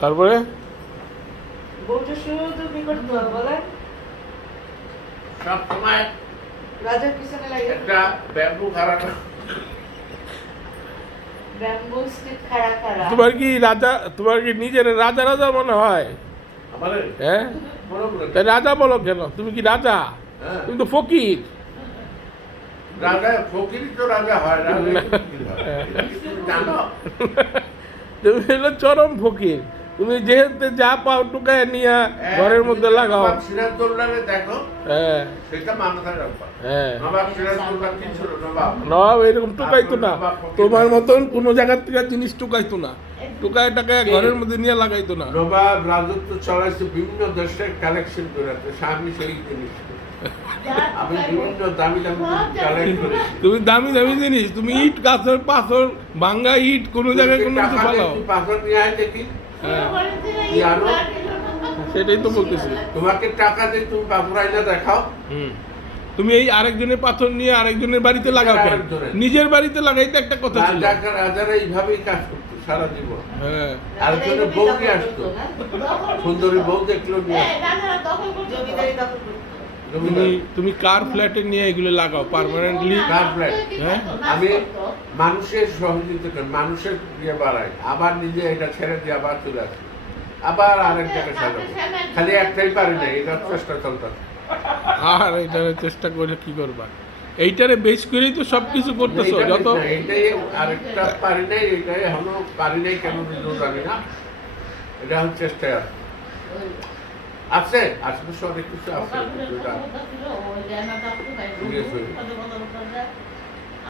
তারপরে বউটা শুধু কি করতে হবে বলেন? সব সময় রাজার পিছনে লাগে একটা ব্যাম্বু খাড়াটা ব্যাম্বু স্টিক খাড়া খাড়া। তোমার কি নিজের রাজা রাজা মনে হয়? আমাদের হ্যাঁ, বড় বড় তাই রাজা বলো কেন? তুমি কি রাজা? হ্যাঁ। তুমি তো ফকির। রাজা ফকিরই তো রাজা হয়, রাজা ফকির হয়। এটা কি তুমি জানো? তুমি হলো চরম ফকির। তুমি যেহেতু যা পাও টুকায় নিয়ে ঘরের মধ্যে লাগাও। নবাব সিরাজদৌল্লারে দেখো, হ্যাঁ সেটা মাথায় রাখবা। হ্যাঁ, নবাব সিরাজদৌল্লা কি ছিল? নবাব। নবাব এরকম টুকাইতো না। তোমার মতন কোনো জায়গার থেকে জিনিস টুকাইতো না, টুকায় টাকায় ঘরের মধ্যে নিয়ে লাগাইতো না। নবাব রাজত্ব চলাইছে বিভিন্ন দেশের কালেকশন করে, তো আমি সেই জিনিস আমি বিভিন্ন দামি দামি কালেক্ট করেছি। তুমি দামি দামি জিনিস, তুমি ইট কাঁচর পাথর ভাঙ্গা ইট কোনো জায়গায় কোনো কিছু ফালাও। পাথর নিয়ে আয় দেখি। হ্যাঁ, কি আনো? সেটাই তো বলতেছি। তোমাকে টাকা দিয়ে তুমি পাথর আইনা দেখাও। তুমি এই আরেকজনের পাথর নিয়ে আরেকজনের বাড়িতে লাগাও কেন? আরেকজনের। নিজের বাড়িতে লাগাইতে একটা কথা ছিল। রাজারা এইভাবেই কাজ করতো সারা জীবন। হ্যাঁ, আরেকজনের বউ নিয়ে আসতো, সুন্দরী বউ দেখলো নিয়ে জমিদারি দখল করতো। তুমি কার ফ্ল্যাটে নিয়ে এগুলো লাগাও পার্মানেন্টলি। কার ফ্ল্যাট? হ্যাঁ, আমি মানুষের সহযোগিতা করি, মানুষের ইয়ে বাড়াই, আবার নিজে এটা ছেড়ে দিয়ে আবার চলে আসি, আবার আরেক জায়গায় সাজাবো। খালি একটাই পারি না, এটা চেষ্টা চলতেছে। আর এইটারে চেষ্টা করে কি করবা? এইটারে বেশ করেই তো সবকিছু করতেছো। এইটা যত ঠিক না, এইটাই আরেকটা পারি নাই, এইটাই এখনো পারি নাই, কেন নিজেও জানি না। এটা এখন চেষ্টায় আছে, আসলে অনেক কিছু আছে, এটা